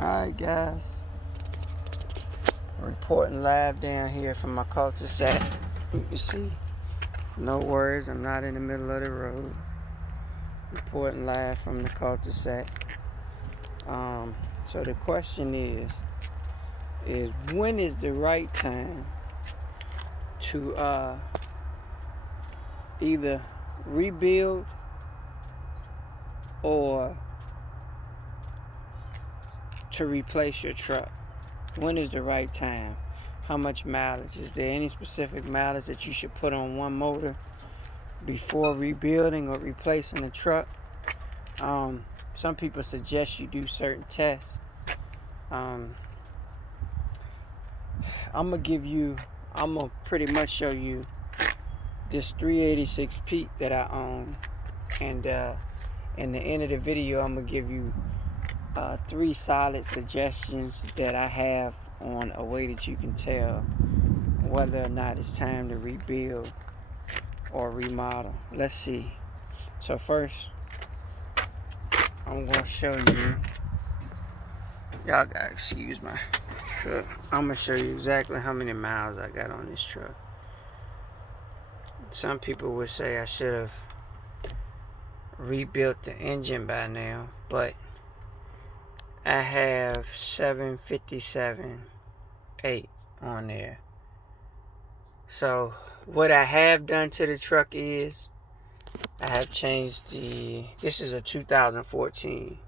Alright guys, reporting live down here from my cul-de-sac. You can see, no worries, I'm not in the middle of the road. Reporting live from the cul-de-sac. So the question is when is the right time to either rebuild or to replace your truck? When is the right time? How much mileage? Is there any specific mileage that you should put on one motor before rebuilding or replacing the truck? Some people suggest you do certain tests. I'm gonna pretty much show you this 386 Pete that I own, and in the end of the video I'm gonna give you 3 solid suggestions that I have on a way that you can tell whether or not it's time to rebuild or remodel. Let's see. So first, I'm gonna show you. Y'all gotta excuse my truck. I'm gonna show you exactly how many miles I got on this truck. Some people would say I should have rebuilt the engine by now, but I have 757.8 on there. So what I have done to the truck is I have changed this is a 2014,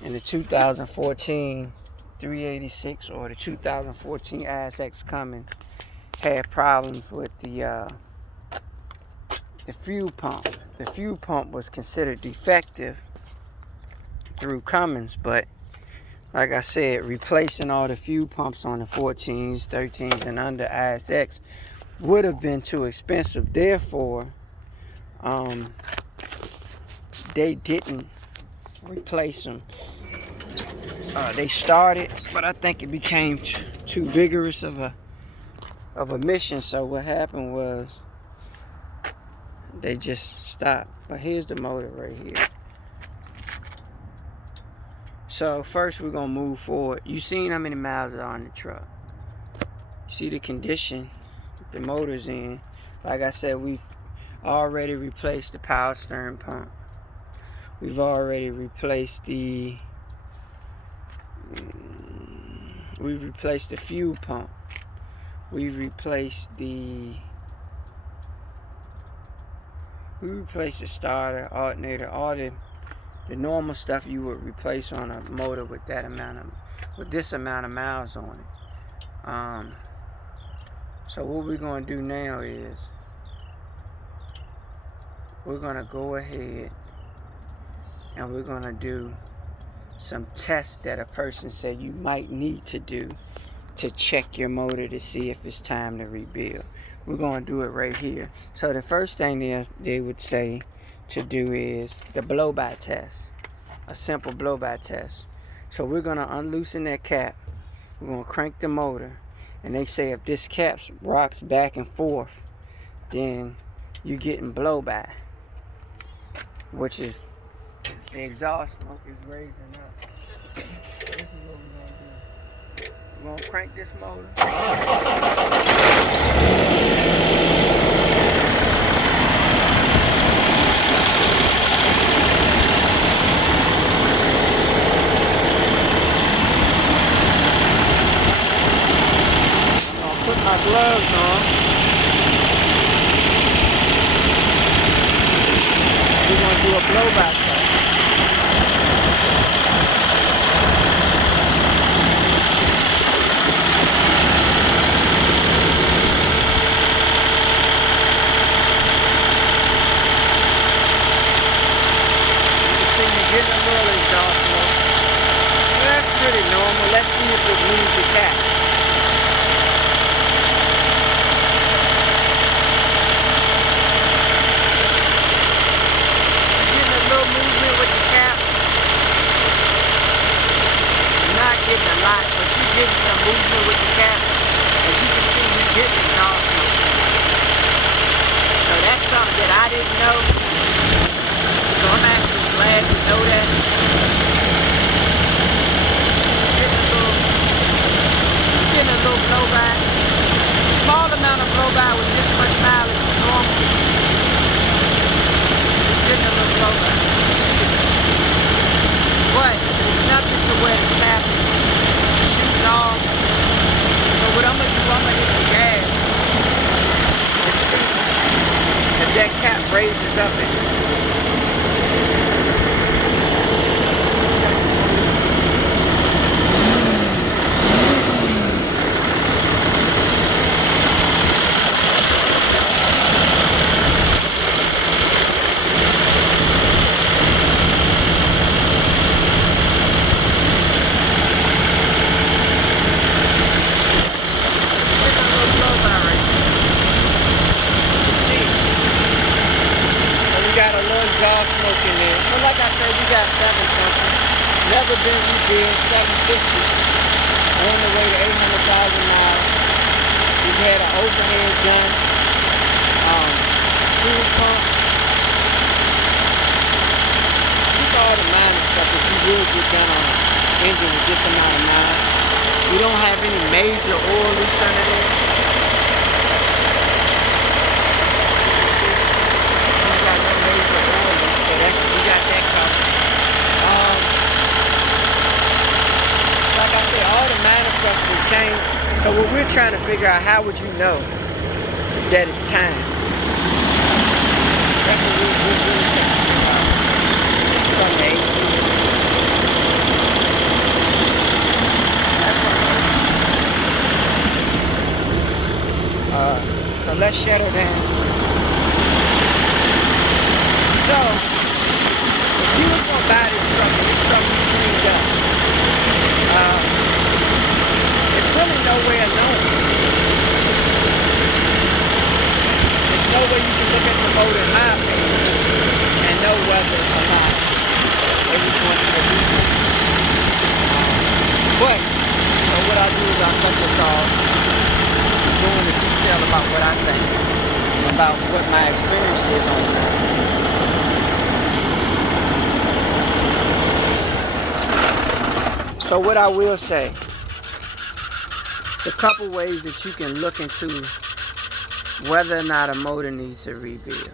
and the 2014 386 or the 2014 ISX Cummins had problems with the fuel pump. The fuel pump was considered defective through Cummins, but like I said, replacing all the fuel pumps on the 14s, 13s, and under ISX would have been too expensive. Therefore, they didn't replace them. They started, but I think it became too vigorous of a mission. So what happened was they just stopped. But here's the motor right here. So first we're gonna move forward. You seen how many miles are on the truck. See the condition the motor's in. Like I said, we've already replaced the power steering pump. We've already replaced the fuel pump. We've replaced the starter, alternator, all the normal stuff you would replace on a motor with this amount of miles on it. So what we're gonna do now is we're gonna go ahead and we're gonna do some tests that a person said you might need to do to check your motor to see if it's time to rebuild. We're gonna do it right here. So the first thing they would say to do is the blowback test, a simple blowback test. So we're gonna unloosen that cap, we're gonna crank the motor, and they say if this cap rocks back and forth, then you're getting blowback, which is the exhaust smoke is raising up. This is what we're gonna do. We're gonna crank this motor. Put my gloves on. We're going to do a blowback test. You can see you're getting a little exhaust smoke. Well, that's pretty normal. Let's see if it moves the cap. Getting a lot, but you're getting some movement with the cap. As you can see, you're getting exhaust smoke. So that's something that I didn't know. So I'm actually glad to know that. never been rebuilt, 750, on the way to 800,000 miles. We've had an overhead done, fuel pump. Just all the minor stuff that you will get done on an engine with this amount of miles. We don't have any major oil leaks under there. We got no major oil leaks, so we got that covered. Like I said, all the minor stuff will change. So what we're trying to figure out, how would you know that it's time? That's what we're really trying to figure out from the AC. So let's shut her down. So, if you was going to buy this truck and this truck was cleaned up, there's really no way of knowing. There's no way you can look at the motor, in my opinion, and know whether or not it was going to be a rebuild. But, so what I'll do is I'll cut this off, go into detail about what I think, about what my experience is on that. So what I will say, it's a couple ways that you can look into whether or not a motor needs a rebuild.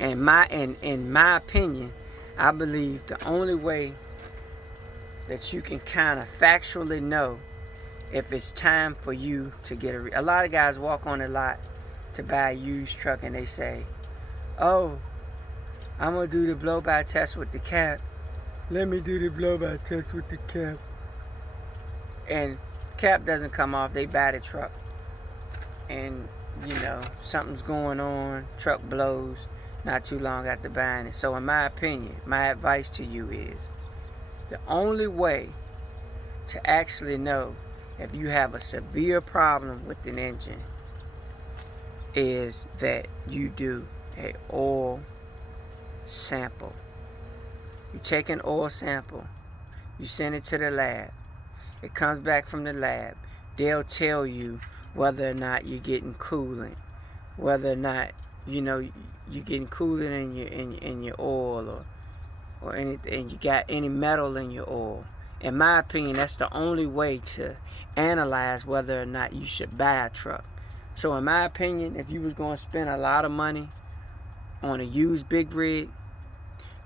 And in my opinion, I believe the only way that you can kind of factually know if it's time for you to get a lot of guys walk on the lot to buy a used truck and they say, oh, I'm going to do the blowback test with the cap. Let me do the blowback test with the cap. And cap doesn't come off. They buy the truck. And, you know, something's going on. Truck blows not too long after buying it. So in my opinion, my advice to you is the only way to actually know if you have a severe problem with an engine is that you do an oil sample. You take an oil sample, you send it to the lab, it comes back from the lab, they'll tell you whether or not you're getting coolant, whether or not, you know, you're getting coolant in your oil or anything, you got any metal in your oil. In my opinion, that's the only way to analyze whether or not you should buy a truck. So in my opinion, if you was going to spend a lot of money on a used big rig,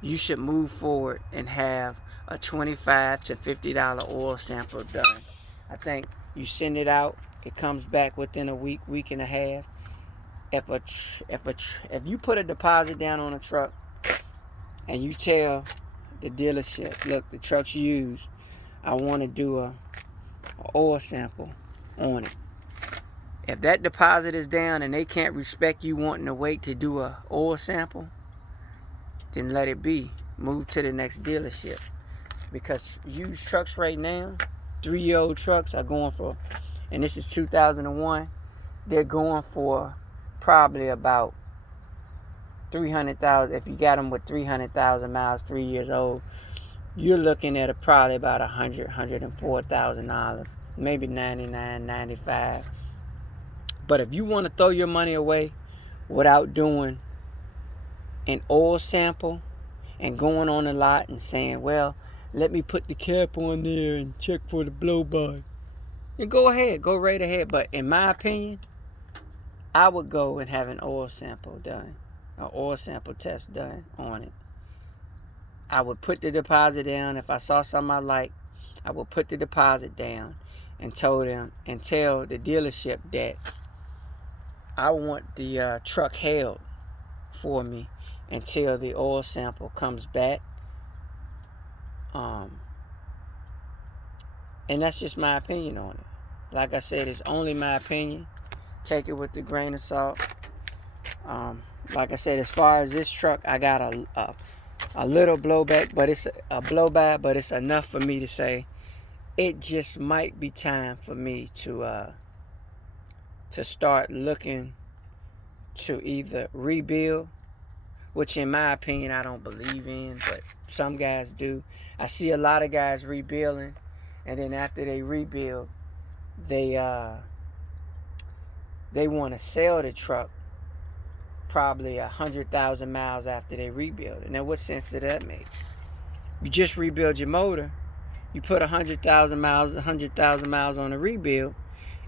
you should move forward and have a $25 to $50 oil sample done. I think you send it out, it comes back within a week, week and a half. If you put a deposit down on a truck and you tell the dealership, look, the truck's used, I want to do a oil sample on it. If that deposit is down and they can't respect you wanting to wait to do a oil sample, then let it be. Move to the next dealership. Because used trucks right now, 3-year-old trucks are going for, and this is 2001, they're going for probably about 300,000. If you got them with 300,000 miles, 3 years old, you're looking at probably about $104,000, maybe 99, 95. But if you want to throw your money away without doing an oil sample and going on the lot and saying, well, let me put the cap on there and check for the blowback, then go ahead, go right ahead. But in my opinion, I would go and have an oil sample done, an oil sample test done on it. I would put the deposit down. If I saw something I liked, I would put the deposit down and tell the dealership that I want the truck held for me until the oil sample comes back. And that's just my opinion on it. Like I said, it's only my opinion. Take it with a grain of salt. Like I said, as far as this truck, I got a little blowback, but it's a blowback, but it's enough for me to say it just might be time for me to start looking to either rebuild which in my opinion I don't believe in, but some guys do. I see a lot of guys rebuilding, and then after they rebuild, they want to sell the truck probably 100,000 miles after they rebuild it. Now, what sense does that make? You just rebuild your motor, you put 100,000 miles on a rebuild,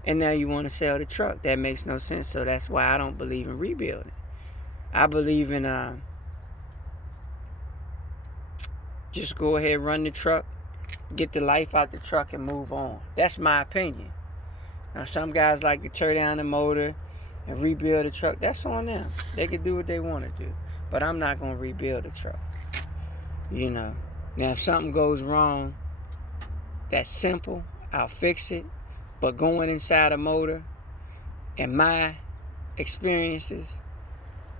and now you want to sell the truck. That makes no sense. So that's why I don't believe in rebuilding. I believe in just go ahead, run the truck, get the life out the truck, and move on. That's my opinion. Now, some guys like to tear down the motor and rebuild the truck. That's on them. They can do what they want to do. But I'm not going to rebuild the truck. You know. Now, if something goes wrong, that's simple. I'll fix it. But going inside a motor, in my experiences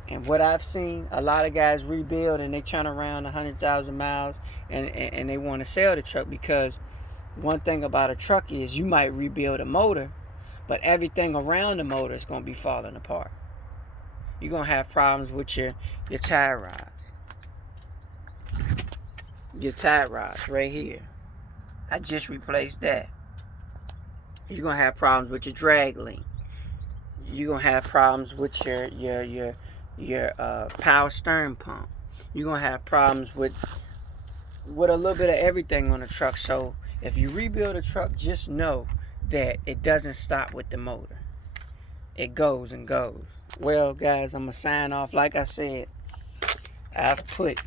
and what I've seen, a lot of guys rebuild and they turn around 100,000 miles and they want to sell the truck, because one thing about a truck is you might rebuild a motor, but everything around the motor is going to be falling apart. You're going to have problems with your tie rods. Your tie rods right here. I just replaced that. You're going to have problems with your drag link. You're going to have problems with your power steering pump. You're going to have problems with a little bit of everything on the truck. So if you rebuild a truck, just know that it doesn't stop with the motor. It goes and goes. Well, guys, I'm going to sign off. Like I said, I've put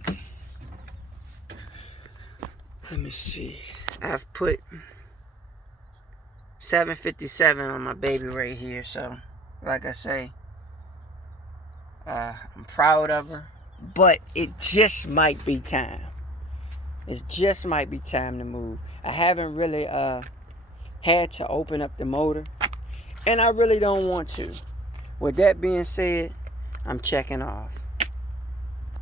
757 on my baby right here. So, like I say, I'm proud of her. But it just might be time. It just might be time to move. I haven't really had to open up the motor, and I really don't want to. With that being said, I'm checking off.